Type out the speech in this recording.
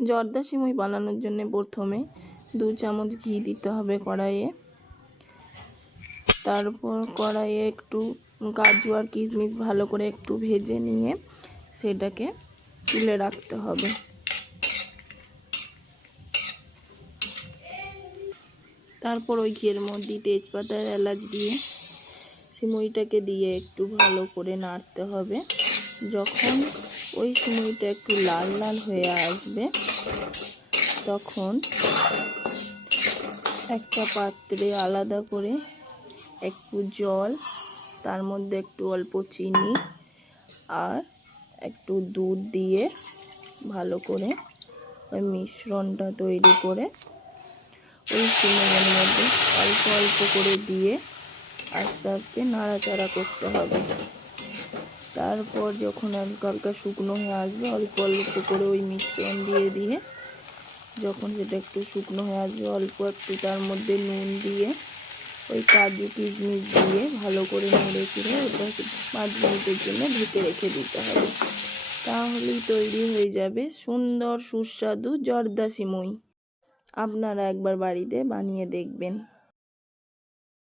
জর্দা সিমুই বানানোর জন্য প্রথমে 2 চামচ ঘি দিতে হবে কড়াইয়ে। তারপর কড়াইয়ে একটু কাজু আর কিশমিশ ভালো করে একটু ভেজে নিয়ে সেটাকে তুলে রাখতে হবে। তারপর ওই ঘিয়ের মধ্যে তেজপাতা আর এলাচ দিয়ে সিমুইটাকে দিয়ে একটু ভালো করে নাড়তে হবে। যখন ওই সিমুইটা একটু লাল লাল হয়ে আসবে তখন একটা পাত্রে আলাদা করে একটু জল, তার মধ্যে একটু অল্প চিনি আর একটু দুধ দিয়ে ভালো করে ওই মিশ্রণটা তৈরি করে ওই সিমুইয়ের মধ্যে অল্প অল্প করে দিয়ে আস্তে আস্তে নাড়াচাড়া করতে হবে। তারপর যখন হালকা হালকা শুকনো হয়ে আসবে অল্প অল্প করে ওই মিশ্রণ দিয়ে যখন সেটা একটু শুকনো হয়ে আসবে অল্প একটু তার মধ্যে নুন দিয়ে ওই কাজু কিশমিশ দিয়ে ভালো করে নেড়ে চেড়ে ওটা 5 মিনিটের জন্য ঢেকে রেখে দিতে হবে। তাহলেই তৈরি হয়ে যাবে সুন্দর সুস্বাদু জর্দা সিমুই। আপনারা একবার বাড়িতে বানিয়ে দেখবেন।